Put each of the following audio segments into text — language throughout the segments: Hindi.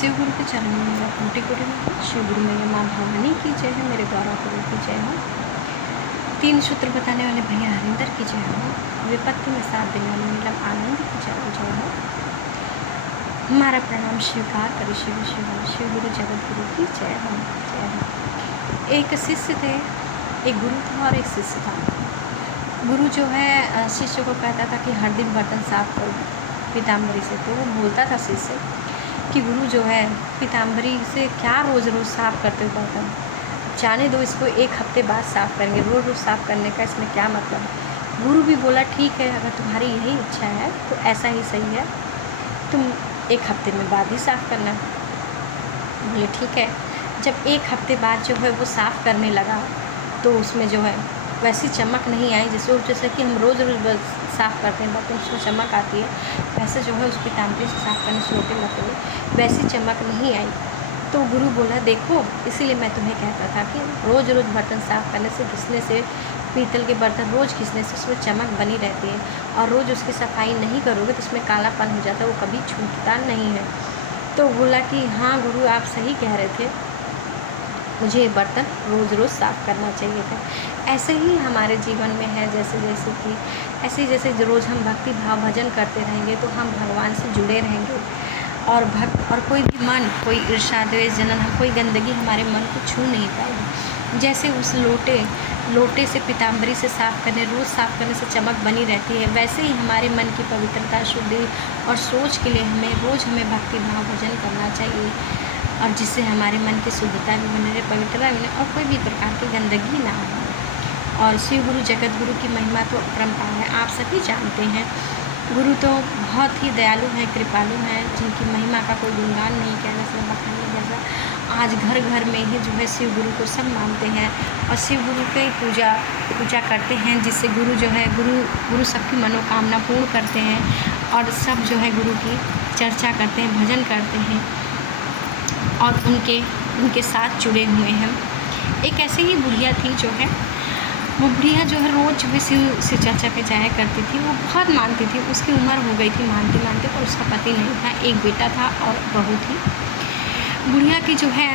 शिव गुरु के चरणों में मेरा कोटि कोटि नमन। शिव गुरु में माँ भवानी की जय है, मेरे द्वारा गुरु की जय हो। 3 सूत्र बताने वाले भैया हरिंदर की जय हो। विपत्ति में साथ देने वाले नीलम आनंद की जय हो। हमारा प्रणाम स्वीकार करे शिव शिव गुरु जगत गुरु की जय हो, जय हो। एक शिष्य थे, एक गुरु था और एक शिष्य था। गुरु जो है शिष्य को कहता था कि हर दिन बर्तन साफ करो पीताम्बरी से। तो वो बोलता था शिष्य कि गुरु जो है पीताम्बरी से क्या रोज़ रोज़ साफ़ करते हो बर्तन, जाने दो, इसको 1 हफ्ते बाद साफ़ करेंगे, रोज़ रोज़ साफ़ करने का इसमें क्या मतलब है। गुरु भी बोला ठीक है, अगर तुम्हारी यही इच्छा है तो ऐसा ही सही है, तुम 1 हफ्ते में बाद ही साफ़ करना। बोले ठीक है। जब 1 हफ्ते बाद जो है वो साफ़ करने लगा तो उसमें जो है वैसी चमक नहीं आई जैसे कि हम रोज़ रोज़ साफ़ करते हैं बर्तन उसमें चमक आती है, वैसे जो है उस पीताम्बरी से साफ़ करने से लोटे लगते हुए वैसी चमक नहीं आई। तो गुरु बोला देखो, इसीलिए मैं तुम्हें कहता था कि रोज़ रोज़ बर्तन साफ़ करने से, घिसने से, पीतल के बर्तन रोज़ घिसने से उसमें चमक बनी रहती है, और रोज़ उसकी सफाई नहीं करोगे तो उसमें कालापन हो जाता है, वो कभी छूटता नहीं है। तो बोला कि हाँ गुरु आप सही कह रहे थे, मुझे बर्तन रोज़ रोज़ साफ़ करना चाहिए था। ऐसे ही हमारे जीवन में है, जैसे रोज़ हम भक्ति भाव भजन करते रहेंगे तो हम भगवान से जुड़े रहेंगे, और कोई भी मन, कोई ईर्ष्या द्वेष जलन, कोई गंदगी हमारे मन को छू नहीं पाएगी। जैसे उस लोटे से पीताम्बरी से रोज़ साफ़ करने से चमक बनी रहती है, वैसे ही हमारे मन की पवित्रता, शुद्धि और सोच के लिए हमें भक्ति भाव भजन करना चाहिए, और जिससे हमारे मन की शुद्धता भी बने रहे, पवित्रता भी बने, और कोई भी प्रकार की गंदगी ना हो। और शिव गुरु जगत गुरु की महिमा तो अपरंपार है, आप सभी जानते हैं। गुरु तो बहुत ही दयालु हैं, कृपालु हैं, जिनकी महिमा का कोई गुणगान नहीं कहने से बखाने जैसा। आज घर घर में ही जो है शिव गुरु को सब मानते हैं और शिव गुरु की पूजा करते हैं, जिससे गुरु सबकी मनोकामना पूर्ण करते हैं, और सब जो है गुरु की चर्चा करते हैं, भजन करते हैं, और उनके साथ जुड़े हुए हैं। एक ऐसे ही बुढ़िया थी जो है, वो बुढ़िया जो है रोज़ जो है शिव चर्चा पे जाया करती थी। वो बहुत मानती थी, उसकी उम्र हो गई थी मानते मानते, पर उसका पति नहीं था, एक बेटा था और बहू थी। बुढ़िया की जो है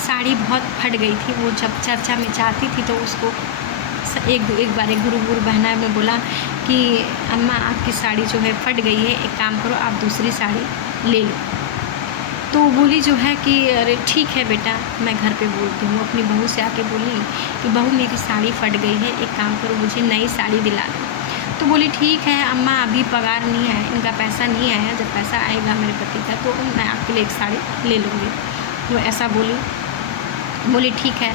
साड़ी बहुत फट गई थी। वो जब चर्चा में जाती थी तो उसको एक बार एक गुरु बहना में बोला कि अम्मा आपकी साड़ी जो है फट गई है, एक काम करो आप दूसरी साड़ी ले लो। तो बोली जो है कि अरे ठीक है बेटा, मैं घर पे बोलती हूँ। अपनी बहू से आके बोली कि बहू मेरी साड़ी फट गई है, एक काम करो मुझे नई साड़ी दिला दो। तो बोली ठीक है अम्मा, अभी पगार नहीं आया, इनका पैसा नहीं आया, जब पैसा आएगा मेरे पति का तो मैं आपके लिए एक साड़ी ले लूँगी। वो ऐसा बोली ठीक है।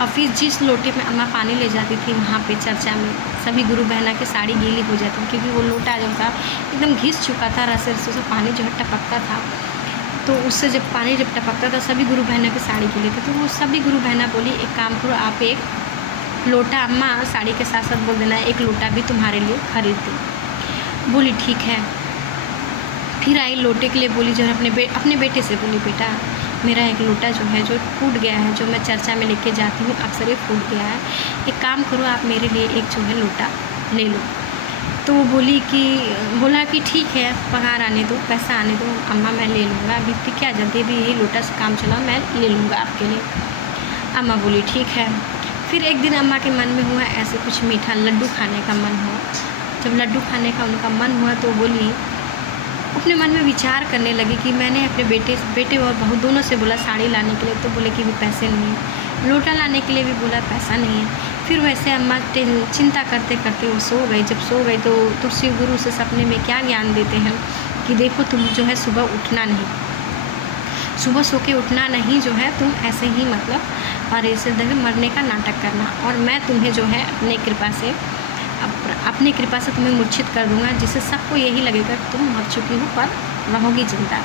और फिर जिस लोटे में अम्मा पानी ले जाती थी वहाँ पे चर्चा में सभी गुरु बहना की साड़ी गीली हो जाती, क्योंकि वो लोटा जो था एकदम घिस चुका था, रस से पानी जो है टपकता था। तो उससे जब पानी टपकता था सभी गुरु बहना की साड़ी गीली थी। तो वो सभी गुरु बहना बोली एक काम करो आप एक लोटा, अम्मा साड़ी के साथ साथ बोल देना एक लोटा भी तुम्हारे लिए खरीद दो। बोली ठीक है। फिर आई लोटे के लिए, बोली जो है अपने बेटे से बोली बेटा मेरा एक लोटा जो है जो टूट गया है, जो मैं चर्चा में लेके जाती हूँ अक्सर ये फूट गया है, एक काम करो आप मेरे लिए एक जो है लोटा ले लो। तो वो बोला कि ठीक है पगार आने दो, पैसा आने दो अम्मा, मैं ले लूँगा, अभी तो क्या जल्दी भी यही लोटा से काम चला, मैं ले लूँगा आपके लिए। अम्मा बोली ठीक है। फिर एक दिन अम्मा के मन में हुआ ऐसे कुछ मीठा लड्डू खाने का मन हुआ। जब लड्डू खाने का उनका मन हुआ तो बोली, अपने मन में विचार करने लगी कि मैंने अपने बेटे और बहू दोनों से बोला साड़ी लाने के लिए, तो बोले कि भी पैसे नहीं है, लोटा लाने के लिए भी बोला पैसा नहीं है। फिर वैसे अम्मा चिंता करते करते वो सो गई। जब सो गई तो शिव गुरु से सपने में क्या ज्ञान देते हैं कि देखो तुम जो है सुबह उठना नहीं, सुबह सो के उठना नहीं, जो है तुम ऐसे ही मतलब और ऐसे मरने का नाटक करना, और मैं तुम्हें जो है अपनी कृपा से तुम्हें मूर्छित कर दूंगा, जिससे सबको यही लगेगा कि तुम मर चुकी हो पर रहोगी जिंदा।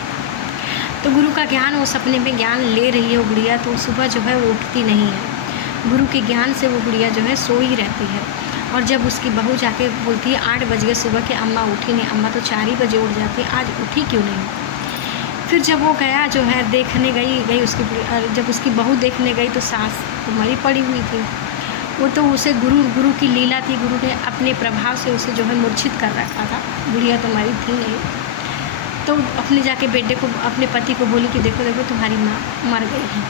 तो गुरु का ज्ञान वो सपने में ज्ञान ले रही है वो गुड़िया, तो सुबह जो है वो उठती नहीं है। गुरु के ज्ञान से वो गुड़िया जो है सो ही रहती है। और जब उसकी बहू जाके बोलती है 8 बज गए सुबह के, अम्मा उठी नहीं, अम्मा तो 4 ही बजे उठ जाती है, आज उठी क्यों नहीं। फिर जब वो गया जो है देखने गई उसकी, जब उसकी बहू देखने गई तो सास तो मरी पड़ी हुई थी। वो तो उसे गुरु की लीला थी, गुरु ने अपने प्रभाव से उसे जो है मूर्छित कर रखा था, बुढ़िया तो मरी थी नहीं। तो अपने जाके बेटे को, अपने पति को बोली कि देखो देखो तुम्हारी माँ मर गई है।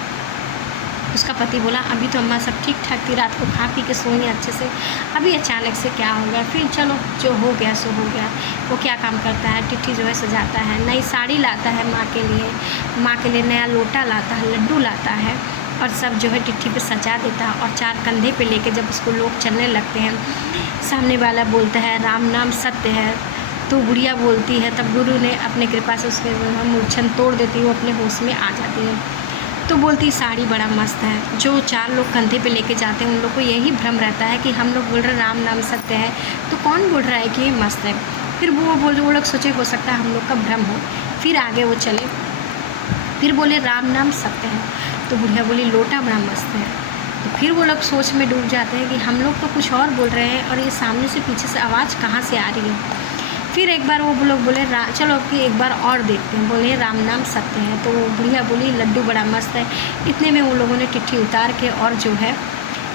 उसका पति बोला अभी तो अम्मा सब ठीक ठाक थी, रात को खा पी के सोई अच्छे से, अभी अचानक से क्या हो गया। फिर चलो जो हो गया सो हो गया। वो क्या काम करता है, चिट्ठी जो है सजाता है, नई साड़ी लाता है माँ के लिए नया लोटा लाता है, लड्डू लाता है और सब जो है चिट्ठी पे सजा देता है। और 4 कंधे पे लेके जब उसको लोग चलने लगते हैं, सामने वाला बोलता है राम नाम सत्य है, तो गुड़िया बोलती है, तब गुरु ने अपने कृपा से उसके मूर्छन तोड़ देती है, वो अपने होश में आ जाती है। तो बोलती साड़ी बड़ा मस्त है। जो 4 लोग कंधे पे लेके जाते हैं उन लोग को यही भ्रम रहता है कि हम लोग बोल रहे राम नाम सत्य है, तो कौन बोल रहा है कि ये मस्त है। फिर वो लोग सोचे हो सकता है हम लोग का भ्रम हो। फिर आगे वो चले, फिर बोले राम नाम सत्य है, तो बुढ़िया बोली लोटा बड़ा मस्त है। तो फिर वो लोग सोच में डूब जाते हैं कि हम लोग तो कुछ और बोल रहे हैं और ये सामने से पीछे से आवाज़ कहाँ से आ रही है। फिर एक बार वो लोग बोले चलो कि एक बार और देखते हैं, बोले राम नाम सत्य है। तो बुढ़िया बोली लड्डू बड़ा मस्त है। इतने में उन लोगों ने चिट्ठी उतार के और जो है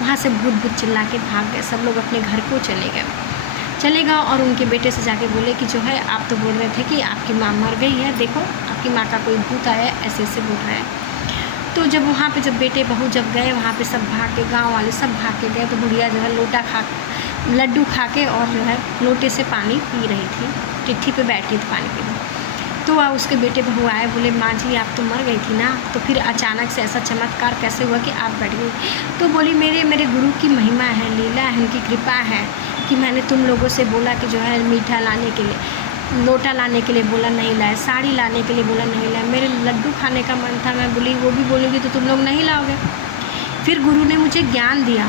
वहाँ से भूत भूत चिल्ला के भाग गए। सब लोग अपने घर को चले गए और उनके बेटे से जाके बोले कि जो है आप तो बोल रहे थे कि आपकी माँ मर गई है, देखो आपकी माँ का कोई भूत आया है, ऐसे ऐसे बोल रहा है। तो जब वहाँ पे जब बेटे बहू जब गए वहाँ पे सब भाग के, गाँव वाले सब भाग के गए, तो बुढ़िया जो है लड्डू खा के और जो है लोटे से पानी पी रही थी, चिट्ठी पे बैठी थी पानी पी रही। तो उसके बेटे बहू आए, बोले माँ जी आप तो मर गई थी ना, तो फिर अचानक से ऐसा चमत्कार कैसे हुआ कि आप बैठ गई। तो बोली मेरे गुरु की महिमा है, लीला है, उनकी कृपा है कि मैंने तुम लोगों से बोला कि जो है मीठा लाने के लिए, लोटा लाने के लिए बोला नहीं लाए, साड़ी लाने के लिए बोला नहीं लाए, मेरे लड्डू खाने का मन था, मैं बोली वो भी बोलूँगी तो तुम लोग नहीं लाओगे। फिर गुरु ने मुझे ज्ञान दिया।